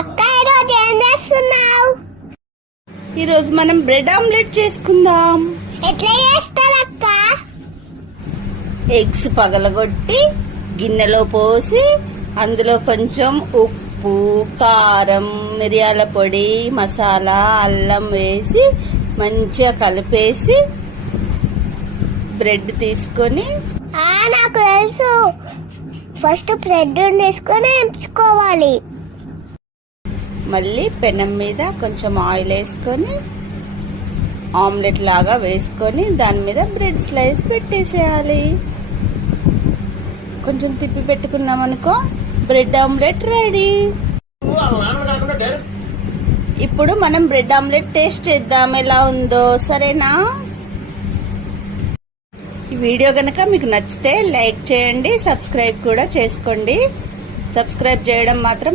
అక్క ఈరోజు ఏం చేస్తున్నావు? ఈరోజు మనం బ్రెడ్ ఆమ్లెట్ చేసుకుందాం. ఎట్లా చేస్తారు అక్క? ఎగ్స్ పగలగొట్టి గిన్నెలో పోసి అందులో కొంచెం ఉప్పు, కారం, మిరియాల పొడి, మసాలా, అల్లం వేసి మంచిగా కలిపేసి బ్రెడ్ తీసుకొని నాకు తెలుసు, ఫస్ట్ బ్రెడ్ తీసుకొని ఎంచుకోవాలి. మళ్ళీ పెనం మీద కొంచెం ఆయిల్ వేసుకొని ఆమ్లెట్ లాగా వేసుకొని దాని మీద బ్రెడ్ స్లైస్ పెట్టేసేయాలి. కొంచెం తిప్పి పెట్టుకున్నాం అనుకో, బ్రెడ్ ఆమ్లెట్ రెడీ. ఇప్పుడు మనం బ్రెడ్ ఆమ్లెట్ టేస్ట్ చేద్దాం ఎలా ఉందో, సరేనా? ఈ వీడియో కనుక మీకు నచ్చితే లైక్ చేయండి, సబ్స్క్రైబ్ కూడా చేసుకోండి. సబ్స్క్రైబ్ చేయడం మాత్రం